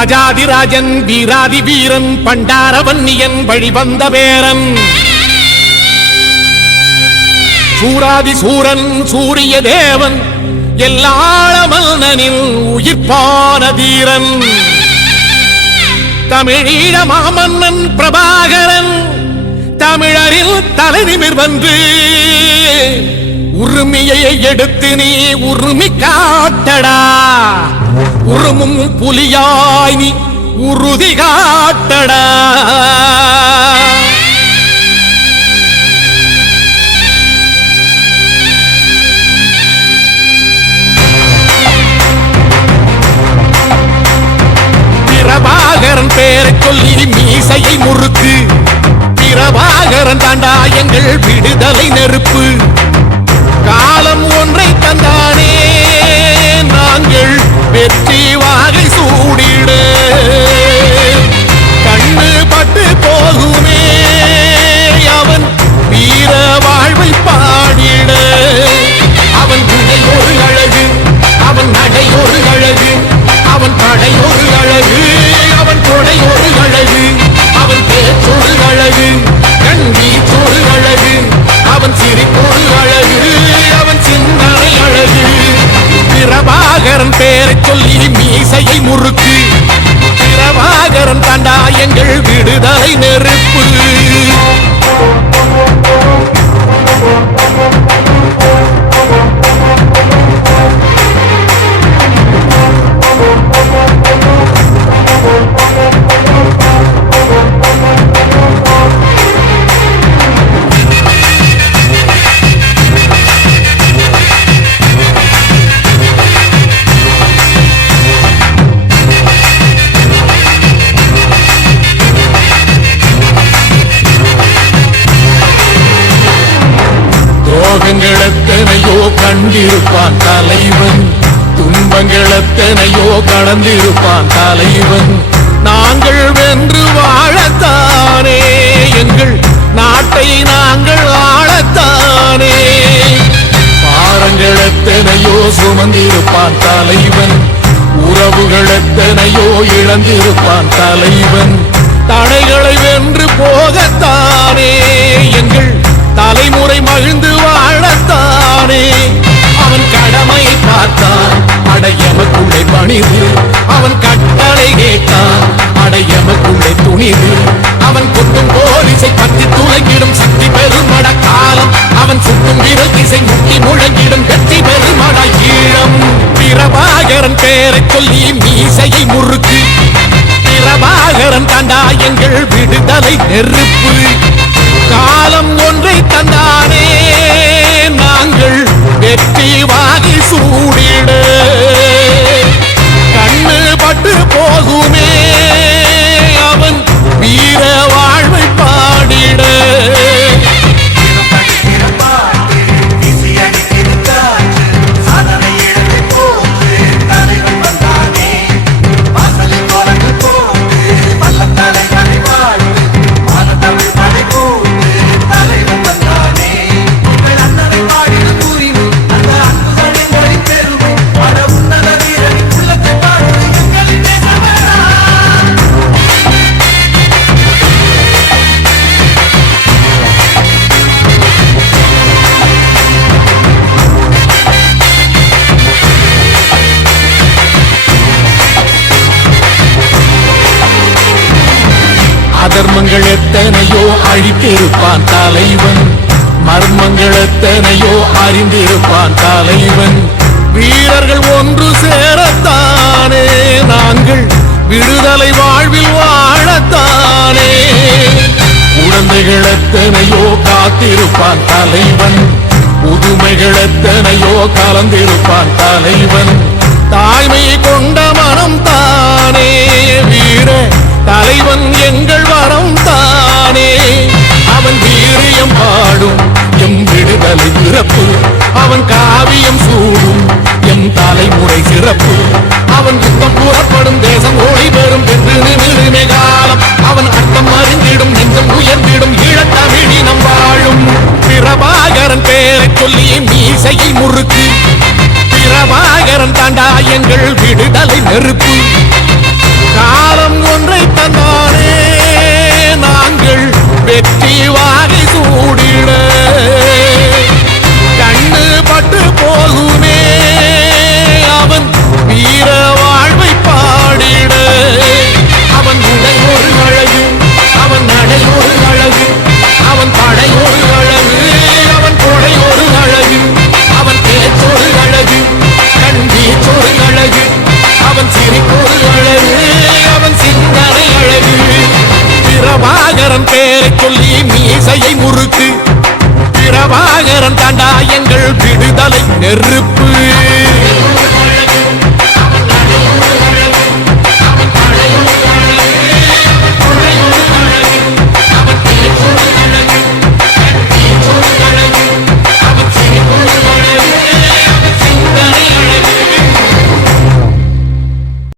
ராஜாதிராஜன் வீராதி வீரன் பண்டாரவன்னியன் வழிவந்த பேரன் சூராதி சூரன் சூரிய தேவன் எல்லாள மன்னனின் உயிர்ப்பான தீரன் தமிழீழ மாமன்னன் பிரபாகரன் தமிழரில் தலைநிமிர் வந்து உரிமையை எடுத்து நீ உரிமை காட்டடா உருமும் புலியாய் நீ உறுதி காட்டடா பிரபாகரன் பேரை சொல்லி மீசையை முறுக்கு பிரபாகரன் தாண்டா எங்கள் விடுதலை நெருப்பு காலம் ஒன்றை தந்தானே நாங்கள் வெற்றி வாகை சூடிட கண்ணு பட்டு போகுமே அவன் வீர வாழ்வை பாடிட அவன் துணை ஒரு அழகு அவன் நடை ஒரு அழகு அவன் படை ஒரு அழகு அவன் கொடை ஒரு அழகு அவன் பேச்சொரு அழகு கண் வீச்சொரு அழகு அவன் சிரிப்பொரு அழகு அவன் சிந்தனை அழகு பிரபாகரன் பேரை சொல்லி மீசையை முறுக்கு பிரபாகரன் தாண்டா எங்கள் விடுதலை நெருப்பு துன்பங்களெத்தனையோ கண்டிருப்பான் தலைவன் துன்பங்களெத்தனையோ கடந்திருப்பான் தலைவன் நாங்கள் வென்று வாழத்தானே எங்கள் நாட்டை நாங்கள் ஆளத்தானே பாரங்களெத்தனையோ சுமந்திருப்பான் தலைவன் உறவுகளெத்தனையோ இழந்திருப்பான் தலைவன் தடைகளை வென்று போகத்தானே எங்கள் தலைமுறை மகிழ்ந்து வாழத்தானே அவன் கடமை பார்த்தான் அடையமக்குள்ளே பணிது அவன் கட்டளை கேட்டான் அடையமக்குள்ளே துணிது அவன் குத்தும் போலிசை பற்றி துளைக்கிடும் சக்தி பெருமட காலம் அவன் சுட்டும் விரல் திசை முட்டி முழங்கிடும் கட்சி பெருமட ஈழம் பிரபாகரன் பேரை சொல்லி மீசையை முறுக்கு பிரபாகரன் தாண்டா எங்கள் விடுதலை நெருப்பு காலம் ஒன்றை தந்தானே நாங்கள் வெற்றி வாகி சூடிட கண்ணு பட்டு போகுமே அவன் வீர வாழ்வை பாடிட அதர்மங்கள் எத்தனையோ அழித்திருப்பான் தலைவன் மர்மங்கள் எத்தனையோ அறிந்திருப்பான் தலைவன் வீரர்கள் ஒன்று சேரத்தானே நாங்கள் விடுதலை வாழ்வில் வாழத்தானே குழந்தைகள் எத்தனையோ காத்திருப்பான் தலைவன் புதுமைகள் எத்தனையோ கலந்திருப்பான் தலைவன் தாய்மை கொண்ட மனம் தானே வீர தலைவன் எங்கள் வரம் தானே அவன் வீரியம் பாடும் எம் விடுதலை பிறப்பு அவன் காவியம் சூடும் எம் தலைமுறை சிறப்பு அவன் யுத்தம் கூறப்படும் தேசம் ஓடி பெறும் என்று நிமிருமே காலம் அவன் அர்த்தம் அறிந்திடும் நெஞ்சம் உயர்ந்திடும் ஈழத்தமிழினம் வாழும் பிரபாகரன் பேரை சொல்லி மீசையை முறுக்கு பிரபாகரன் தாண்டா எங்கள் விடுதலை நெருப்பு நெருப்பு